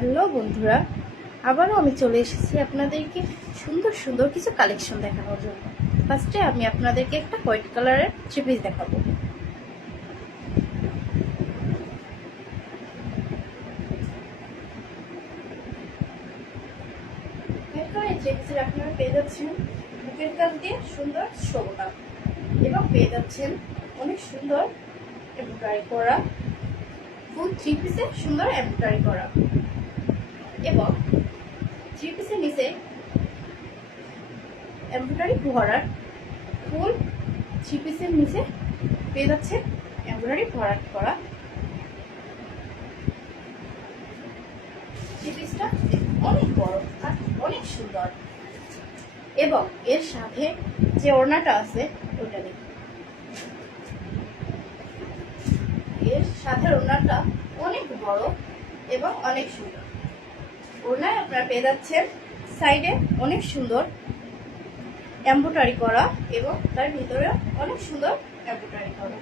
Hello বন্ধুরা, আবারও আমি চলে এসেছি আপনাদেরকে সুন্দর সুন্দর কিছু কালেকশন দেখানোর জন্য। ফার্স্টে আমি আপনাদেরকে একটা হোয়াইট কালারের থ্রি পিস দেখাবো। হোয়াইট কালারের থ্রি পিসের আপনারা পেয়ে যাচ্ছেন বুকের কাজ দিয়ে সুন্দর শোভা এবং পেয়ে যাচ্ছেন অনেক সুন্দর এমব্রয়ডারি করা ফুল থ্রি পিসে সুন্দর এমব্রয়ডারি করা এবং থ্রি পিসের নিচে এমব্রয়ডারি ভরাট ফুল থ্রি পিসের নিচে পেয়ে যাচ্ছে এমব্রয়ডারি ভরাট করা। থ্রি পিসটা অনেক বড় আর অনেক সুন্দর এবং এর সাথে যে ওড়নাটা আছে ওটা দেখুন, এর সাথে ওড়নাটা অনেক বড় এবং অনেক সুন্দর। ওড়নায় আপনারা পেয়ে যাচ্ছেন সাইডে অনেক সুন্দর এমব্রয়ডারি করা এবং তার ভিতরে অনেক সুন্দর এমব্রয়ডারি করা।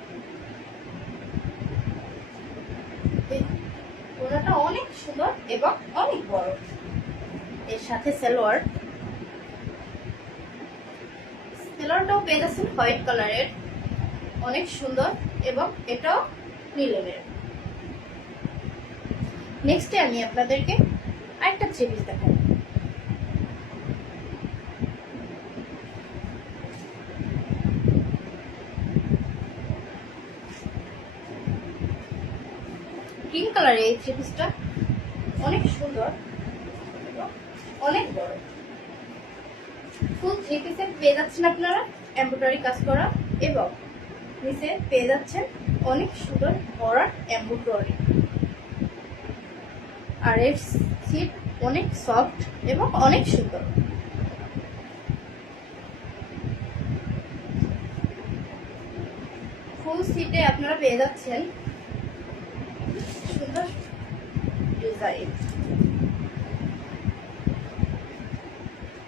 ওড়নাটা অনেক সুন্দর এবং অনেক বড়। এর সাথে সালোয়ারটাও পেয়ে যাচ্ছেন হোয়াইট কালারের, অনেক সুন্দর এবং এটাও নীলের। নেক্সটে আমি আপনাদেরকে আরেকটা থ্রি পিস দেখাবো। গ্রিন কালারের এই থ্রি পিসটা অনেক সুন্দর এবং অনেক বড়। ফুল থ্রি পিসে পেয়ে যাচ্ছেন আপনারা এমব্রয়ডারি কাজ করা এবং নিচে পেয়ে যাচ্ছেন অনেক সুন্দর বড় এমব্রয়ডারি। আর এর সিট অনেক সফট এবং অনেক সুন্দর। ফুল সিটে আপনারা পেয়ে যাচ্ছেন সুন্দর ডিজাইন,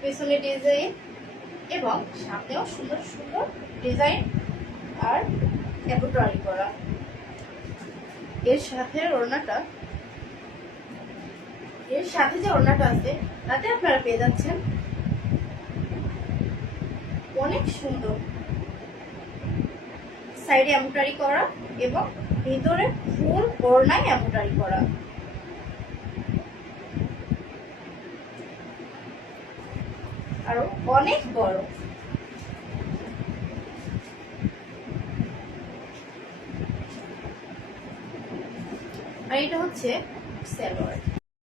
পেছনে ডিজাইন এবং সামনেও সুন্দর সুন্দর ডিজাইন আর এমব্রয়ডারি করা। এর সাথে যে ওড়নাটা আছে তাতে আপনারা পেয়ে যাচ্ছেন অনেক সুন্দর সাইডে এমব্রয়ডারি করা এবং ভিতরে ফুল ওড়নায় এমব্রয়ডারি করা। আরো অনেক বড়। আর এটা হচ্ছে সালোয়ার।